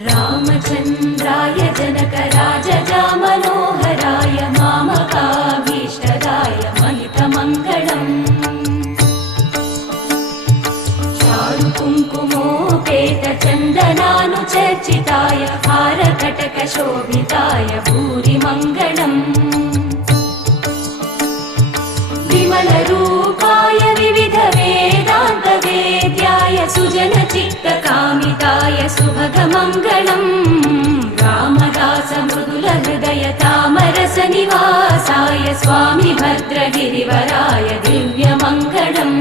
रामचन्द्राय जनकराजजा Manoharrai मामकाभीष्टदाय महितमङ्गलम् चारुकुङ्कुमोपेतचन्दनानुचर्चिताय हारकटकशोभिताय भूरिमङ्गलम् विमलरूपाय विविधवेदान्तवेद्याय सुजनचित्तकामिताय सुभगमङ्गलम् रामदासमृदुलहृदय तामरसनिवासाय Swami भद्रगिरिवराय दिव्यमङ्गलम्